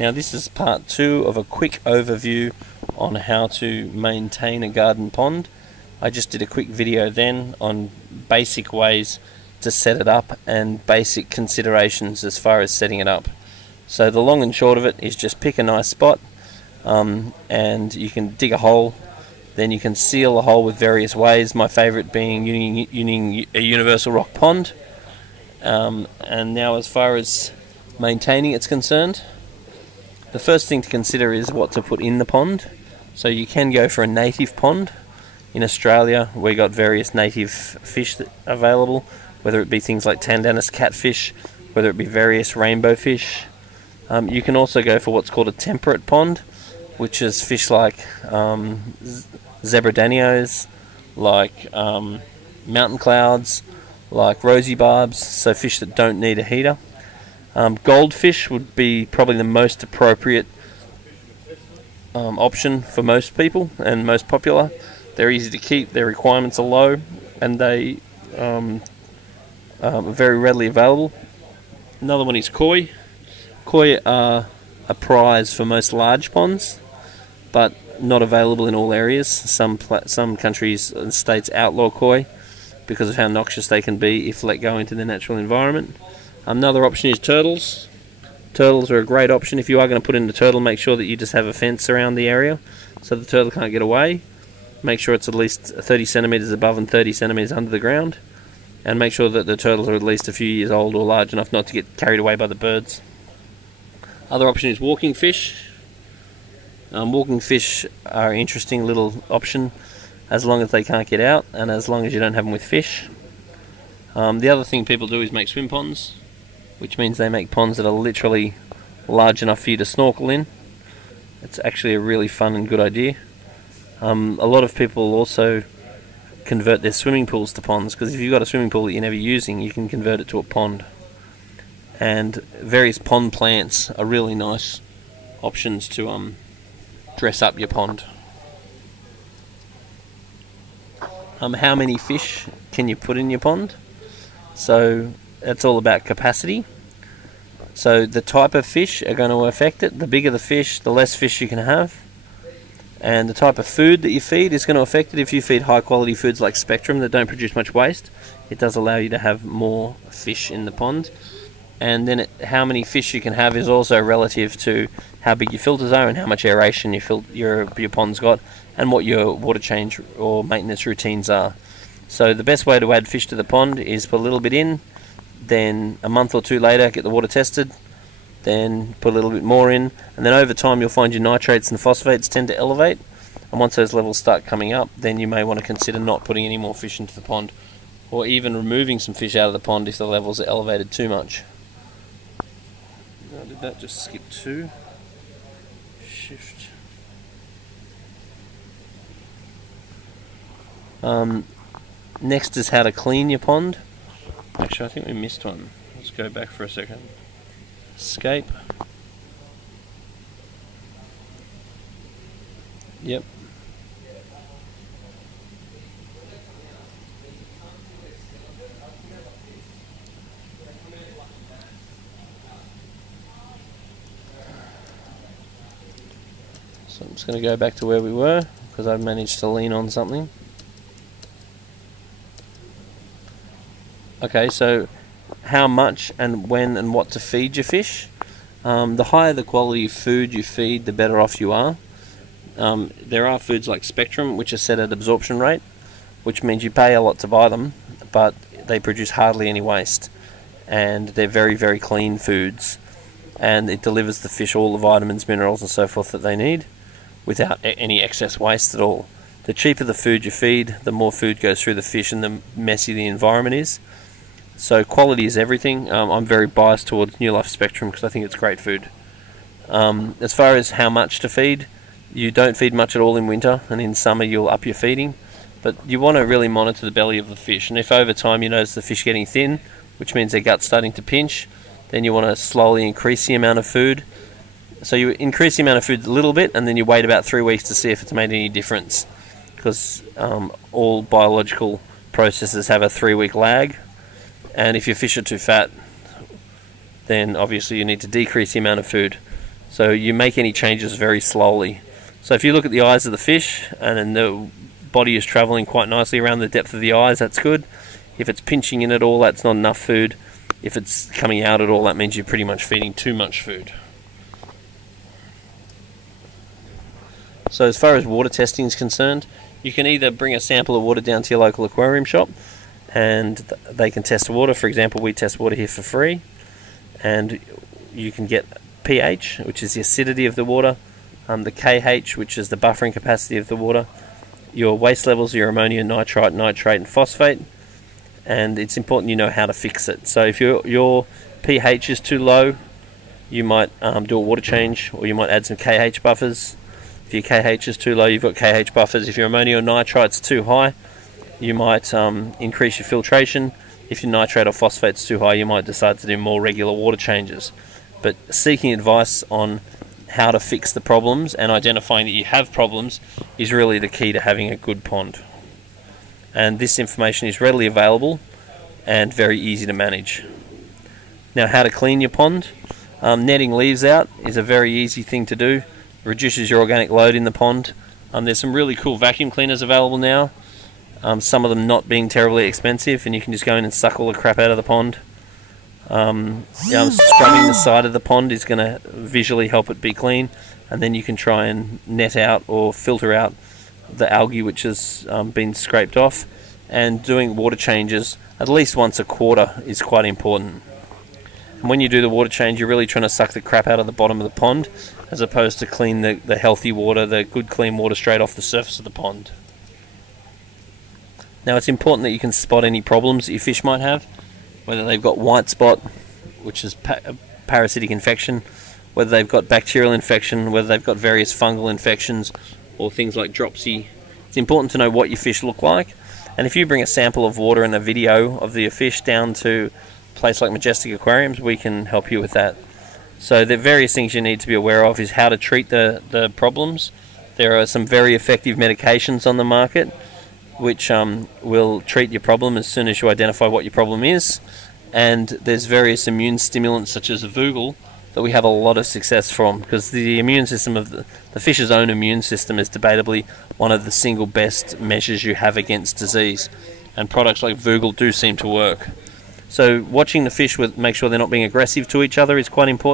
Now this is part 2 of a quick overview on how to maintain a garden pond. I just did a quick video then on basic ways to set it up and basic considerations as far as setting it up. So the long and short of it is just pick a nice spot, and you can dig a hole. Then you can seal the hole with various ways, my favourite being using a universal rock pond. And now as far as maintaining it's concerned, the first thing to consider is what to put in the pond. So you can go for a native pond. In Australia we got various native fish available, whether it be things like Tandanus catfish, whether it be various rainbow fish. You can also go for what's called a temperate pond, which is fish like zebra-danios, like mountain clouds, like rosy barbs, so fish that don't need a heater. Goldfish would be probably the most appropriate option for most people and most popular. They're easy to keep, their requirements are low, and they are very readily available. Another one is koi. Koi are a prize for most large ponds, but not available in all areas. Some countries and states outlaw koi because of how noxious they can be if let go into their natural environment. Another option is turtles. Turtles are a great option. If you are going to put in a turtle, make sure that you just have a fence around the area so the turtle can't get away. Make sure it's at least 30 centimeters above and 30 centimeters under the ground, and make sure that the turtles are at least a few years old or large enough not to get carried away by the birds. Other option is walking fish. Walking fish are an interesting little option as long as they can't get out and as long as you don't have them with fish. The other thing people do is make swim ponds, which means they make ponds that are literally large enough for you to snorkel in. It's actually a really fun and good idea. A lot of people also convert their swimming pools to ponds, because if you've got a swimming pool that you're never using, you can convert it to a pond. And various pond plants are really nice options to dress up your pond. How many fish can you put in your pond? So it's all about capacity. So the type of fish are going to affect it. The bigger the fish, the less fish you can have. And the type of food that you feed is going to affect it. If you feed high quality foods like Spectrum that don't produce much waste, it does allow you to have more fish in the pond. And then how many fish you can have is also relative to how big your filters are and how much aeration your pond's got, and what your water change or maintenance routines are. So the best way to add fish to the pond is put a little bit in, then a month or two later get the water tested, then put a little bit more in, and then over time you'll find your nitrates and phosphates tend to elevate, and once those levels start coming up, then you may want to consider not putting any more fish into the pond, or even removing some fish out of the pond if the levels are elevated too much. Did that just skip 2? Shift. Next is how to clean your pond. Actually, I think we missed one. Let's go back for a second. Escape. Yep. So I'm just going to go back to where we were, because I've managed to lean on something. Okay, so how much and when and what to feed your fish. The higher the quality of food you feed, the better off you are. There are foods like Spectrum which are set at absorption rate, which means you pay a lot to buy them, but they produce hardly any waste, and they're very, very clean foods, and it delivers the fish all the vitamins, minerals and so forth that they need without any excess waste at all. The cheaper the food you feed, the more food goes through the fish and the messier the environment is. So quality is everything. I'm very biased towards New Life Spectrum because I think it's great food. As far as how much to feed, you don't feed much at all in winter, and in summer you'll up your feeding. But you want to really monitor the belly of the fish, and if over time you notice the fish getting thin, which means their gut's starting to pinch, then you want to slowly increase the amount of food. So you increase the amount of food a little bit, and then you wait about 3 weeks to see if it's made any difference, because all biological processes have a 3-week lag. And if your fish are too fat, then obviously you need to decrease the amount of food. So you make any changes very slowly. So if you look at the eyes of the fish and then the body is traveling quite nicely around the depth of the eyes, that's good. If it's pinching in at all, that's not enough food. If it's coming out at all, that means you're pretty much feeding too much food. So as far as water testing is concerned, you can either bring a sample of water down to your local aquarium shop and they can test water. For example, we test water here for free, and you can get pH, which is the acidity of the water, the KH, which is the buffering capacity of the water, your waste levels, your ammonia, nitrite, nitrate and phosphate, and it's important you know how to fix it. So if your pH is too low, you might do a water change, or you might add some KH buffers. If your KH is too low, you've got KH buffers. If your ammonia or nitrite's too high, you might increase your filtration. If your nitrate or phosphate's too high, you might decide to do more regular water changes. But seeking advice on how to fix the problems and identifying that you have problems is really the key to having a good pond. And this information is readily available and very easy to manage. Now, how to clean your pond. Netting leaves out is a very easy thing to do. Reduces your organic load in the pond. There's some really cool vacuum cleaners available now, some of them not being terribly expensive, and you can just go in and suck all the crap out of the pond. Scrubbing the side of the pond is going to visually help it be clean, and then you can try and net out or filter out the algae which has been scraped off, and doing water changes at least once a quarter is quite important. And when you do the water change, you're really trying to suck the crap out of the bottom of the pond, as opposed to clean the healthy water, the good clean water straight off the surface of the pond. Now, it's important that you can spot any problems that your fish might have, whether they've got white spot, which is parasitic infection, whether they've got bacterial infection, whether they've got various fungal infections, or things like dropsy. It's important to know what your fish look like, and if you bring a sample of water and a video of your fish down to a place like Majestic Aquariums, we can help you with that. So the various things you need to be aware of is how to treat the problems. There are some very effective medications on the market which will treat your problem as soon as you identify what your problem is, and there's various immune stimulants such as Vogel that we have a lot of success from, because the immune system of the fish's own immune system is debatably one of the single best measures you have against disease, and products like Vogel do seem to work. So watching the fish, make sure they're not being aggressive to each other, is quite important.